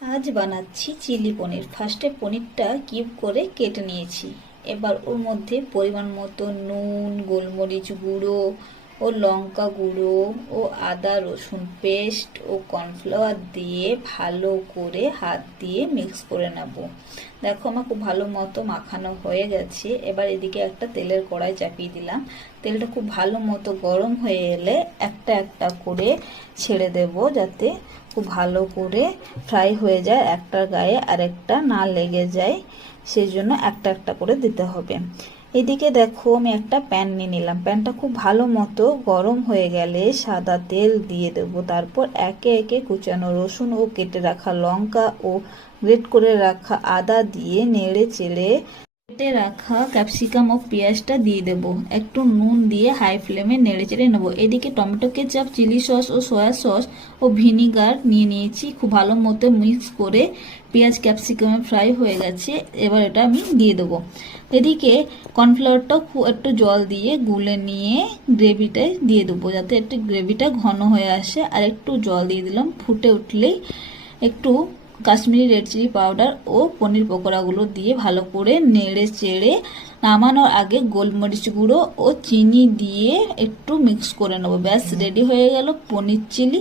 আজ বানাচ্ছি চিলি পনির। ফার্স্টে পনিরটা কিউব করে কেটে নিয়েছি। এবার ওর মধ্যে পরিমাণ মতো নুন, গোলমরিচ গুঁড়ো ও লঙ্কা গুঁড়ো ও আদা রসুন পেস্ট ও কর্নফ্লাওয়ার দিয়ে ভালো করে হাত দিয়ে মিক্স করে নেব। দেখো আমার খুব ভালো মতো মাখানো হয়ে গেছে। এবার এদিকে একটা তেলের কড়াই চাপিয়ে দিলাম। তেলটা খুব ভালো মতো গরম হয়ে এলে একটা একটা করে ছেড়ে দেব, যাতে খুব ভালো করে ফ্রাই হয়ে যায়, একটার গায়ে আরেকটা না লেগে যায়, সেই জন্য একটা একটা করে দিতে হবে। এদিকে দেখো আমি একটা প্যান নিয়ে নিলাম। প্যানটা খুব ভালো মতো গরম হয়ে গেলে সাদা তেল দিয়ে দেবো। তারপর একে একে কুচানো রসুন ও কেটে রাখা লঙ্কা ও গ্রেট করে রাখা আদা দিয়ে নেড়ে চেড়ে কেটে রাখা ক্যাপসিকাম ও পেঁয়াজটা দিয়ে দেব। একটু নুন দিয়ে হাই ফ্লেমে নেড়ে চেড়ে নেবো। এদিকে টমেটো কেচাপ, চিলি সস ও সয়া সস ও ভিনিগার নিয়ে নিয়েছি। খুব ভালো মতো মিক্স করে পেঁয়াজ ক্যাপসিকামে ফ্রাই হয়ে গেছে। এবার এটা আমি দিয়ে দেবো। এদিকে কর্নফ্লাওয়ারটাও খুব একটু জল দিয়ে গুলে নিয়ে গ্রেভিটায় দিয়ে দেবো, যাতে একটু গ্রেভিটা ঘন হয়ে আসে। আর একটু জল দিয়ে দিলাম। ফুটে উঠলেই একটু কাশ্মীরি রেড চিলি পাউডার ও পনির পকোড়াগুলো দিয়ে ভালো করে নেড়ে চেড়ে নামানোর আগে গোলমরিচ গুঁড়ো ও চিনি দিয়ে একটু মিক্স করে নেবো। ব্যাস রেডি হয়ে গেল পনির চিলি।